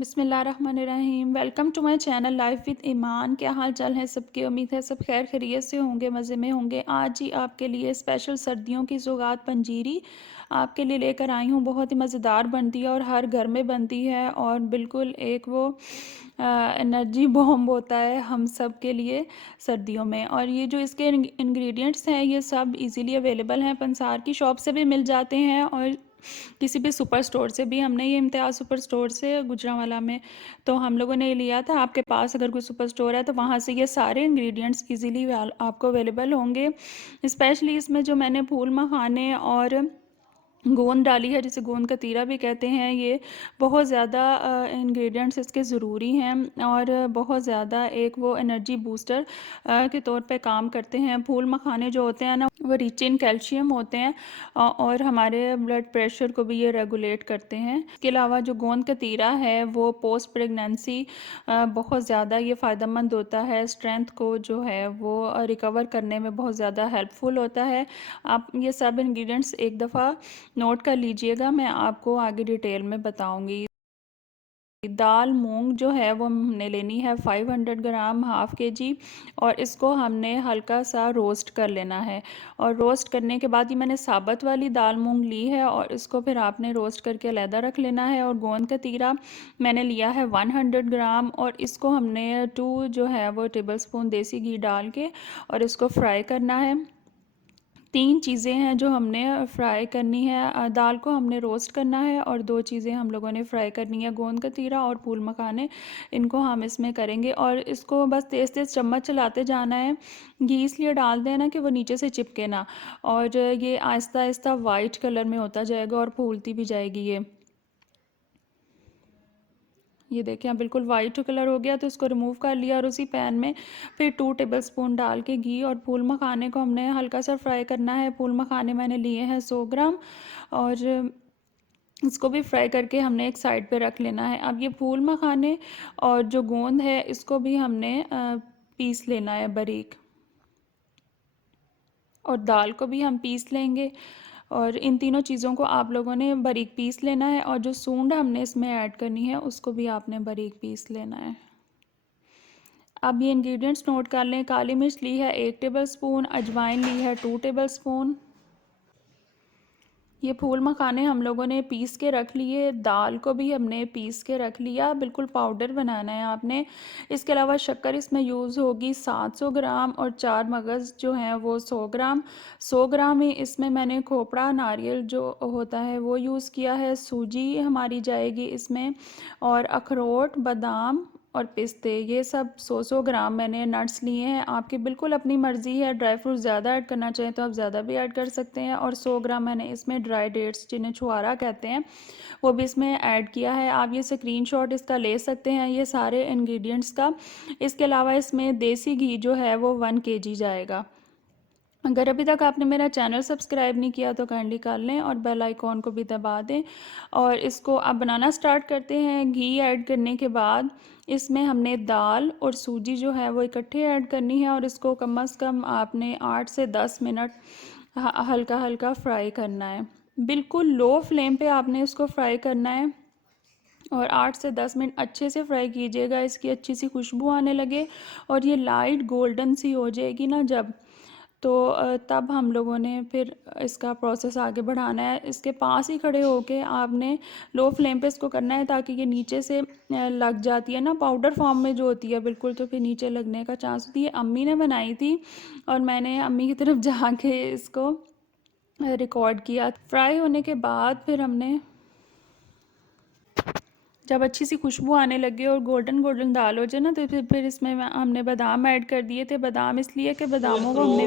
बिस्मिल्लाहिर्रहमानिर्रहीम। Welcome to my channel life with Iman. क्या हाल चाल है सबके? उम्मीद है सब खैर खैरियत से होंगे, मज़े में होंगे। आज ही आपके लिए स्पेशल सर्दियों की सौगात पंजीरी आपके लिए लेकर आई हूँ। बहुत ही मज़ेदार बनती है और हर घर में बनती है और बिल्कुल एक वो एनर्जी बॉम्ब होता है हम सब के लिए सर्दियों में। और ये जो इसके इंग्रेडिएंट्स हैं ये सब इजीली अवेलेबल हैं, पंसार की शॉप से भी मिल जाते हैं और किसी भी सुपर स्टोर से भी। हमने ये इम्तियाज़ सुपर स्टोर से गुजरांवाला में तो हम लोगों ने ये लिया था। आपके पास अगर कोई सुपर स्टोर है तो वहाँ से ये सारे इंग्रेडिएंट्स इजीली आपको अवेलेबल होंगे। स्पेशली इसमें जो मैंने फूल मखाने और गोंद डाली है, जिसे गोंद कतीरा भी कहते हैं, ये बहुत ज़्यादा इंग्रेडिएंट्स इसके ज़रूरी हैं और बहुत ज़्यादा एक वो एनर्जी बूस्टर के तौर पे काम करते हैं। फूल मखाने जो होते हैं ना वो रिच इन कैल्शियम होते हैं और हमारे ब्लड प्रेशर को भी ये रेगुलेट करते हैं। इसके अलावा जो गोंद कतीरा है वो पोस्ट प्रेगनेंसी बहुत ज़्यादा ये फ़ायदेमंद होता है, स्ट्रेंथ को जो है वो रिकवर करने में बहुत ज़्यादा हेल्पफुल होता है। आप ये सब इंग्रेडिएंट्स एक दफ़ा नोट कर लीजिएगा, मैं आपको आगे डिटेल में बताऊंगी। दाल मूंग जो है वो हमने लेनी है 500 ग्राम, हाफ़ के जी। और इसको हमने हल्का सा रोस्ट कर लेना है। और रोस्ट करने के बाद ये मैंने साबुत वाली दाल मूंग ली है और इसको फिर आपने रोस्ट करके अलहदा रख लेना है। और गोंद का तीरा मैंने लिया है 100 ग्राम और इसको हमने 2 जो है वो टेबल स्पून देसी घी डाल के और इसको फ्राई करना है। 3 चीज़ें हैं जो हमने फ्राई करनी है। दाल को हमने रोस्ट करना है और 2 चीज़ें हम लोगों ने फ्राई करनी है, गोंद कतीरा और फूल मखाने। इनको हम इसमें करेंगे और इसको बस तेज़ तेज़ चम्मच चलाते जाना है। घी इसलिए डालते हैं ना कि वो नीचे से चिपके ना, और ये आहिस्ता आहिस्ता वाइट कलर में होता जाएगा और फूलती भी जाएगी ये देखिए, बिल्कुल वाइट कलर हो गया तो इसको रिमूव कर लिया और उसी पैन में फिर 2 टेबलस्पून डाल के घी और फूल मखाने को हमने हल्का सा फ्राई करना है। फूल मखाने मैंने लिए हैं 100 ग्राम और इसको भी फ्राई करके हमने एक साइड पे रख लेना है। अब ये फूल मखाने और जो गोंद है इसको भी हमने पीस लेना है बारीक, और दाल को भी हम पीस लेंगे। और इन तीनों चीज़ों को आप लोगों ने बारीक पीस लेना है और जो सूंड हमने इसमें ऐड करनी है उसको भी आपने बारीक पीस लेना है। अब ये इंग्रेडिएंट्स नोट कर लें। काली मिर्च ली है 1 टेबलस्पून, अजवाइन ली है 2 टेबलस्पून। ये फूल मखाने हम लोगों ने पीस के रख लिए, दाल को भी हमने पीस के रख लिया, बिल्कुल पाउडर बनाना है आपने। इसके अलावा शक्कर इसमें यूज़ होगी 700 ग्राम और 4 मगज़ जो हैं वो 100 ग्राम। 100 ग्राम ही इसमें मैंने खोपड़ा नारियल जो होता है वो यूज़ किया है। सूजी हमारी जाएगी इसमें, और अखरोट, बादाम और पिस्ते, ये सब 100 ग्राम मैंने नट्स लिए हैं। आपकी बिल्कुल अपनी मर्ज़ी है, ड्राई फ्रूट ज़्यादा ऐड करना चाहें तो आप ज़्यादा भी ऐड कर सकते हैं। और 100 ग्राम मैंने इसमें ड्राई डेट्स जिन्हें छुआरा कहते हैं वो भी इसमें ऐड किया है। आप ये स्क्रीनशॉट इसका ले सकते हैं ये सारे इंग्रेडिएंट्स का। इसके अलावा इसमें देसी घी जो है वो 1 kg जाएगा। अगर अभी तक आपने मेरा चैनल सब्सक्राइब नहीं किया तो काइंडली कर लें और बेल आइकॉन को भी दबा दें। और इसको अब बनाना स्टार्ट करते हैं। घी ऐड करने के बाद इसमें हमने दाल और सूजी जो है वो इकट्ठे ऐड करनी है और इसको कम से कम आपने 8 से 10 मिनट हल्का हल्का फ्राई करना है। बिल्कुल लो फ्लेम पे आपने इसको फ्राई करना है और 8 से 10 मिनट अच्छे से फ्राई कीजिएगा। इसकी अच्छी सी खुशबू आने लगे और ये लाइट गोल्डन सी हो जाएगी ना जब, तो तब हम लोगों ने फिर इसका प्रोसेस आगे बढ़ाना है। इसके पास ही खड़े होके आपने लो फ्लेम पे इसको करना है ताकि ये नीचे से लग जाती है ना, पाउडर फॉर्म में जो होती है बिल्कुल, तो फिर नीचे लगने का चांस होती है। अम्मी ने बनाई थी और मैंने अम्मी की तरफ जाके इसको रिकॉर्ड किया। फ्राई होने के बाद फिर हमने, जब अच्छी सी खुशबू आने लगे और गोल्डन गोल्डन दाल हो जाए ना तो फिर इसमें हमने बादाम ऐड कर दिए थे। बादाम इसलिए कि बादामों को हमने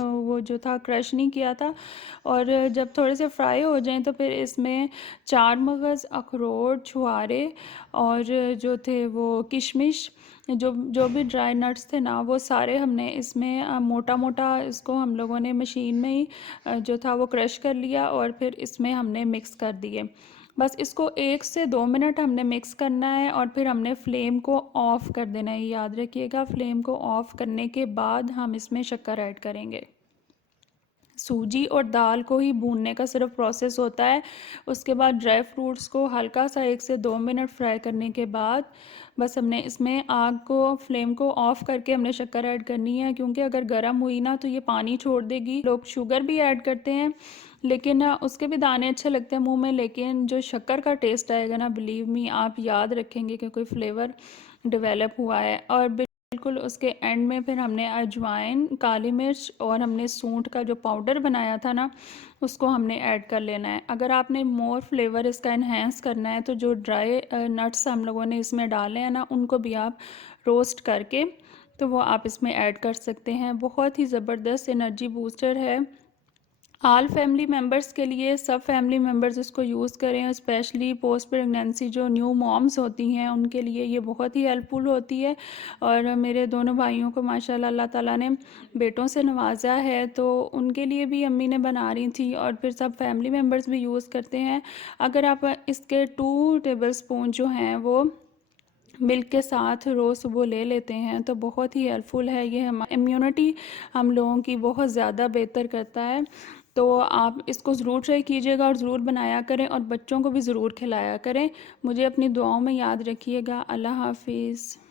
वो जो था क्रश नहीं किया था। और जब थोड़े से फ्राई हो जाएं तो फिर इसमें 4 मगज़, अखरोट, छुआरे और जो थे वो किशमिश, जो जो भी ड्राई नट्स थे ना वो सारे हमने इसमें मोटा मोटा इसको हम लोगों ने मशीन में ही जो था वो क्रश कर लिया और फिर इसमें हमने मिक्स कर दिए। बस इसको 1 से 2 मिनट हमने मिक्स करना है और फिर हमने फ्लेम को ऑफ़ कर देना है। याद रखिएगा, फ्लेम को ऑफ़ करने के बाद हम इसमें शक्कर ऐड करेंगे। सूजी और दाल को ही भूनने का सिर्फ प्रोसेस होता है। उसके बाद ड्राई फ्रूट्स को हल्का सा 1 से 2 मिनट फ्राई करने के बाद बस हमने इसमें आग को फ्लेम को ऑफ़ करके हमने शक्कर ऐड करनी है, क्योंकि अगर गर्म हुई ना तो ये पानी छोड़ देगी। लोग शुगर भी ऐड करते हैं, लेकिन उसके भी दाने अच्छे लगते हैं मुंह में, लेकिन जो शक्कर का टेस्ट आएगा ना, बिलीव मी आप याद रखेंगे कि कोई फ्लेवर डेवलप हुआ है। और बिल्कुल उसके एंड में फिर हमने अजवाइन, काली मिर्च और हमने सूंठ का जो पाउडर बनाया था ना, उसको हमने ऐड कर लेना है। अगर आपने मोर फ्लेवर इसका इन्हेंस करना है तो जो ड्राई नट्स हम लोगों ने इसमें डाले हैं ना, उनको भी आप रोस्ट करके तो वो आप इसमें ऐड कर सकते हैं। बहुत ही ज़बरदस्त एनर्जी बूस्टर है। ऑल फैमिली मेम्बर्स के लिए, सब फैमिली मेम्बर्स इसको यूज़ करें, स्पेशली पोस्ट प्रेगनेंसी जो न्यू मॉम्स होती हैं उनके लिए ये बहुत ही हेल्पफुल होती है। और मेरे दोनों भाइयों को माशाल्लाह अल्लाह ताला ने बेटों से नवाजा है, तो उनके लिए भी अम्मी ने बना रही थी और फिर सब फैमिली मेम्बर्स भी यूज़ करते हैं। अगर आप इसके 2 टेबल स्पून जो हैं वो मिल्क के साथ रोज़ सुबह ले लेते हैं तो बहुत ही हेल्पफुल है। ये हम इम्यूनिटी हम लोगों की बहुत ज़्यादा बेहतर करता है। तो आप इसको ज़रूर ट्राई कीजिएगा और ज़रूर बनाया करें और बच्चों को भी ज़रूर खिलाया करें। मुझे अपनी दुआओं में याद रखिएगा। अल्लाह हाफ़िज़।